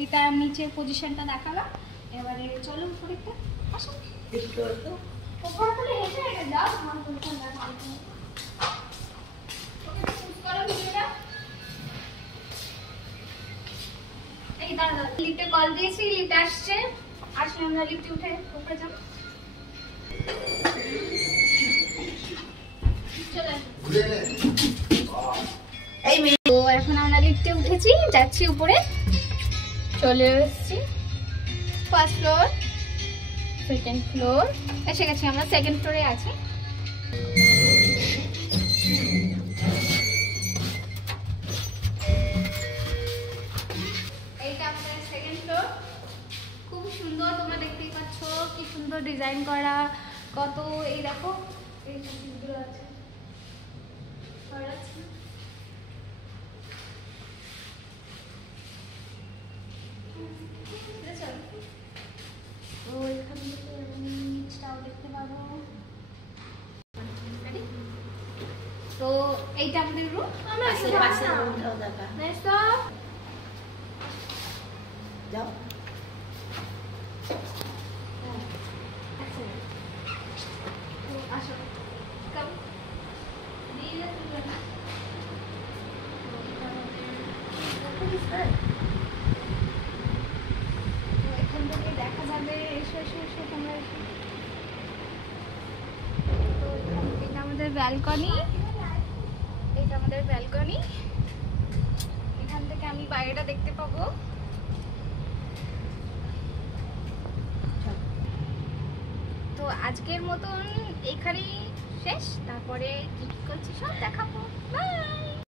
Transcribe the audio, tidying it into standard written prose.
এইটা নিচের পজিশনটা দেখালাম। এবারে চলো উপরে একটা আসো একটু তো উপরে তো হেঁটে হেঁটে যাও আমার পজিশন দেখাও। ওকে পুশ করো ভিডিওটা। এই দাঁড়া লিফটে কল দিয়েছি, লিফট আসছে, আসলে আমরা লিফটে উঠে উপরে যাব। তো এখন আমরা লিফটে উঠেছি, যাচ্ছি উপরে, চলে এসেছি ফার্স্ট ফ্লোর, সেকেন্ড ফ্লোর, এসে গেছি আমরা সেকেন্ড ফ্লোরে আছি। এইটা আমাদের সেকেন্ড ফ্লোর, খুব সুন্দর, তোমরা দেখতেই পাচ্ছ কি সুন্দর ডিজাইন করা, কত এই দেখো এই জিনিসগুলো আছে। তো এখান থেকে নিচটাও দেখতে পাবো। তো এইটা আমাদের রুম, আমরা যাও আসো কাম এখান থেকে দেখা যাবে, এসো এসো এসো তোমরা এসো। তো এটা আমাদের ব্যালকনি, এটা আমাদের ব্যালকনি, এখান থেকে আমি বাইরেটা দেখতে পাবো। তো আজকের মতন এখানেই শেষ, তারপরে কি করছি সব দেখাবো। বাই।